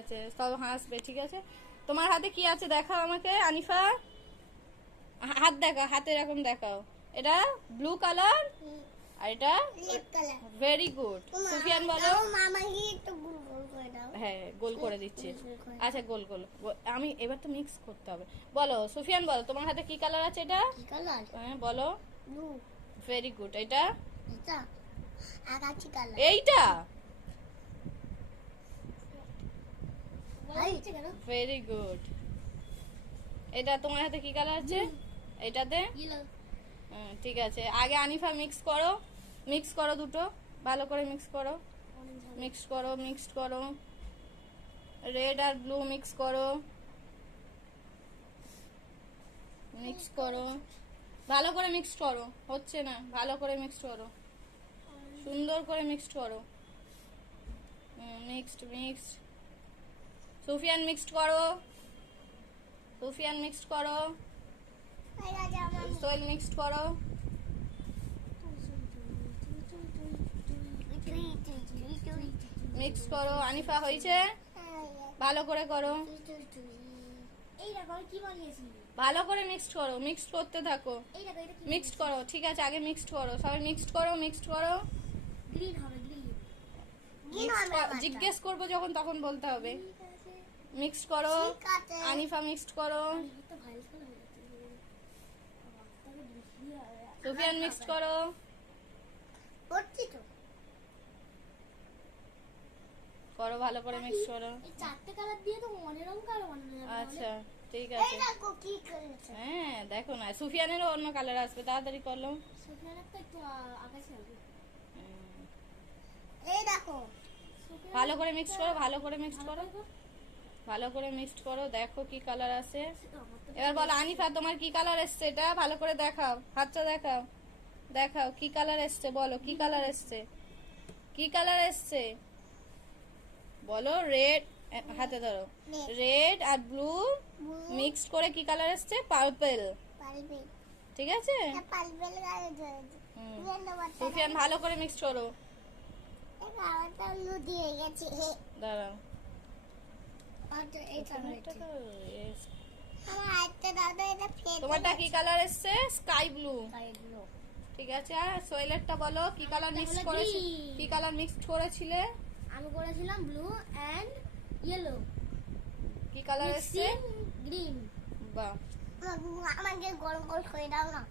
আছে, সব হাসবে। ঠিক আছে, তোমার হাতে কি আছে দেখাও আমাকে আনিফা। হাত দেখাও, হাতে এরকম দেখাও। এটা ব্লু কালার আর এটা red colour. Very good. Sufiyan বলো। মামাকে একটু গোল গোল করে দাও। হ্যাঁ, গোল করে দিচ্ছি। গোল করে দাও। আচ্ছা, গোল গোল আমি এবার তো মিক্স করতে হবে। বলো সুফিয়ান, বলো তোমার হাতে কি কালার আছে এটা? কি কালার? হ্যাঁ বলো। ব্লু। Very good. এটা এটা আকাশি কালার। এইটা হাই কেন? Very good. এটা তোমার হাতে কি কালার আছে? এটাতে ইয়েলো। ঠিক আছে, আগে আনিফা মিক্স করো। মিক্স করো দুটো, ভালো করে মিক্স করো। মিক্স করো, মিক্স করো। রেড আর ব্লু মিক্স করো। মিক্স করো, ভালো করে মিক্স করো। হচ্ছে না, ভালো করে মিক্স করো, সুন্দর করে মিক্স করো। Mixed mixed. সুফিয়ান মিক্সড করো। সুফিয়ান মিক্সড করো। সোহেল মিক্সড করো। মিক্স করো। আনিফা হয়েছে? ভালো করে করো। এই দেখো কি বানিয়েছি। ভালো করে মিক্সড করো, মিক্সড করতে থাকো। এই দেখো এটা কি মিক্সড করো। ঠিক আছে, আগে মিক্সড করো, সবাই মিক্সড করো, মিক্সড করো। গ্রিন হবে গ্রিন। জিজ্ঞেস করবো যখন তখন বলতে হবে। মিক্সড করো। আনিফা মিক্সড করো। সুফিয়ান মিক্সড করো। করছি তো। করো, ভালো করে মিক্স করো। এই চারটে কালার দিয়ে তো মনেরম কালার বানানো যাবে। আচ্ছা, ঠিক এই আছে। দেখো কি করেছে। হ্যাঁ দেখো না, সুফিয়ানেরও অন্য কালার আসবে, তাড়াতাড়ি করলো। সুফিয়ানের তো একটু আকাশি হবে। হুম। এই দেখো ভালো করে মিক্স করো, ভালো করে মিক্স করো, ভালো করে মিক্সড করো। দেখো কি কালার আছে। এবার বলো আনিফা, তোমার কি কালার এসছে? এটা ভালো করে দেখাও, হাতটা দেখাও। দেখাও কি কালার এসছে, বলো কি কালার এসছে, কি কালার এসছে বলো। রেড, হাতে ধরো। রেড আর ব্লু মিক্সড করে কি কালার এসছে? পার্পল। পারবে। ঠিক আছে। এটা পারবেল গায়ে ধরেছে। সুফিয়ান ভালো করে মিক্স করো। এই গাওয়াটা লু দিয়ে গেছে। দাঁড়াও। আচ্ছা এটা হয়েছে। Yes. আমার হাতে দাদা এটা ফেটে তোমারটা কি কালার এসছে? Sky blue. গেছে। ঠিক আছে, আর সোয়েলেরটা বলো কি কালার মিক্স হলো করেছি, green। কি কালার মিক্স করেছিলে? আমি করেছিলাম ব্লু এন্ড ইয়েলো। কি কালার এসছে? গ্রিন। বাহ। আমাকে গরম করে দাও না।